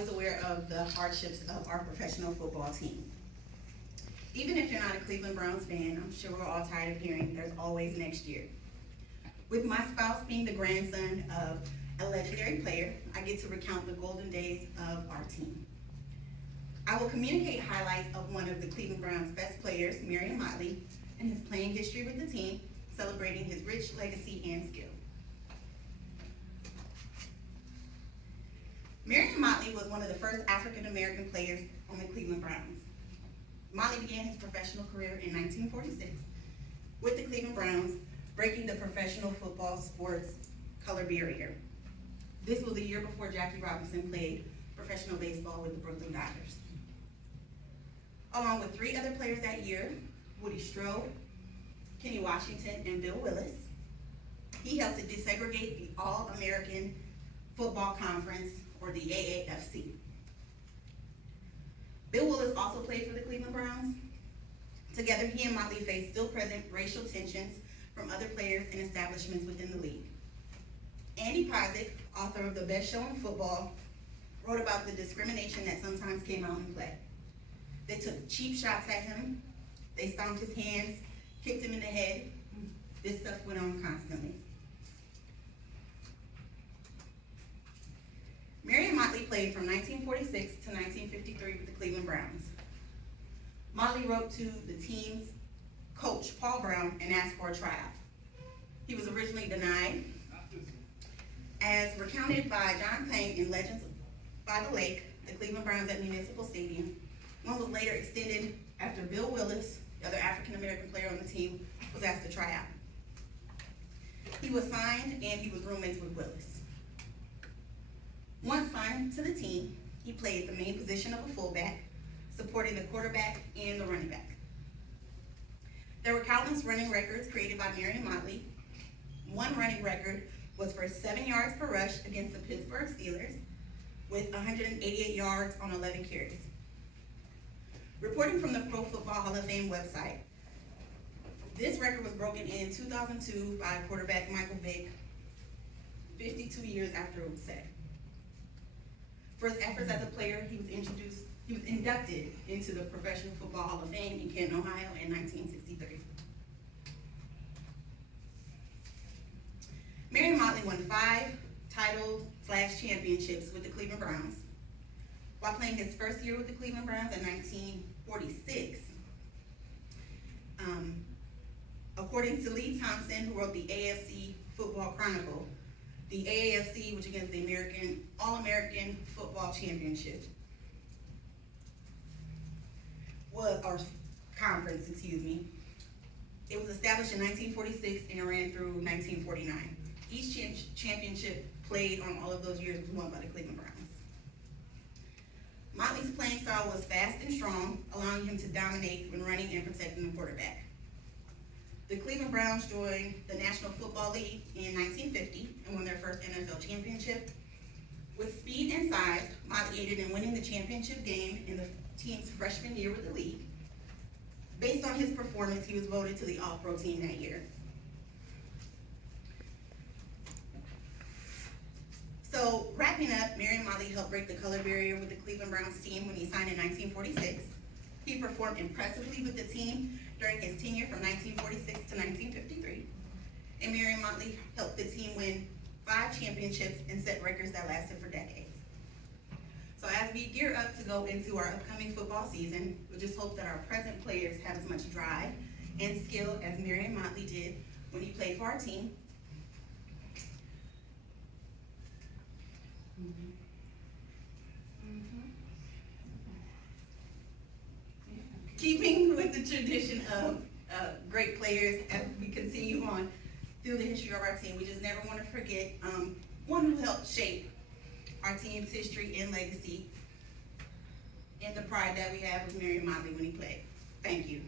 always aware of the hardships of our professional football team. Even if you're not a Cleveland Browns fan, I'm sure we're all tired of hearing there's always next year. With my spouse being the grandson of a legendary player, I get to recount the golden days of our team. I will communicate highlights of one of the Cleveland Browns' best players, Marion Motley, and his playing history with the team, celebrating his rich legacy and skill. Marion Motley was one of the first African-American players on the Cleveland Browns. Motley began his professional career in 1946 with the Cleveland Browns, breaking the professional football sports color barrier. This was a year before Jackie Robinson played professional baseball with the Brooklyn Dodgers. Along with 3 other players that year, Woody Strode, Kenny Washington, and Bill Willis, he helped to desegregate the All-American Football Conference, or the AAFC. Bill Willis also played for the Cleveland Browns. Together, he and Motley faced still present racial tensions from other players and establishments within the league. Andy Posnick, author of The Best Show in Football, wrote about the discrimination that sometimes came out in play. They took cheap shots at him, they stomped his hands, kicked him in the head. This stuff went on constantly. Marion Motley played from 1946 to 1953 with the Cleveland Browns. Motley wrote to the team's coach, Paul Brown, and asked for a tryout. He was originally denied. As recounted by John Payne in Legends by the Lake, the Cleveland Browns at Municipal Stadium, one was later extended after Bill Willis, the other African-American player on the team, was asked to try out. He was signed and he was roommates with Willis. Once signed to the team, he played the main position of a fullback, supporting the quarterback and the running back. There were countless running records created by Marion Motley. One running record was for 7 yards per rush against the Pittsburgh Steelers, with 188 yards on 11 carries. Reporting from the Pro Football Hall of Fame website, this record was broken in 2002 by quarterback Michael Vick, 52 years after it was set. For his efforts as a player, he was inducted into the Professional Football Hall of Fame in Canton, Ohio in 1963. Marion Motley won 5 titles/championships with the Cleveland Browns. While playing his first year with the Cleveland Browns in 1946, according to Lee Thompson, who wrote the AFC Football Chronicle, the AAFC, which against the All-American Football Championship, conference, it was established in 1946 and it ran through 1949. Each championship played on all of those years was won by the Cleveland Browns. Motley's playing style was fast and strong, allowing him to dominate when running and protecting the quarterback. The Cleveland Browns joined the National Football League in 1950 and won their first NFL championship. With speed and size, Motley aided in winning the championship game in the team's freshman year with the league. Based on his performance, he was voted to the All-Pro team that year. So, wrapping up, Marion Motley helped break the color barrier with the Cleveland Browns team when he signed in 1946. He performed impressively with the team during his tenure from 1946 to 1953. And Marion Motley helped the team win 5 championships and set records that lasted for decades. So as we gear up to go into our upcoming football season, we just hope that our present players have as much drive and skill as Marion Motley did when he played for our team. Keeping with the tradition of great players as we continue on through the history of our team, we just never want to forget one who helped shape our team's history and legacy and the pride that we have with Marion Motley when he played. Thank you.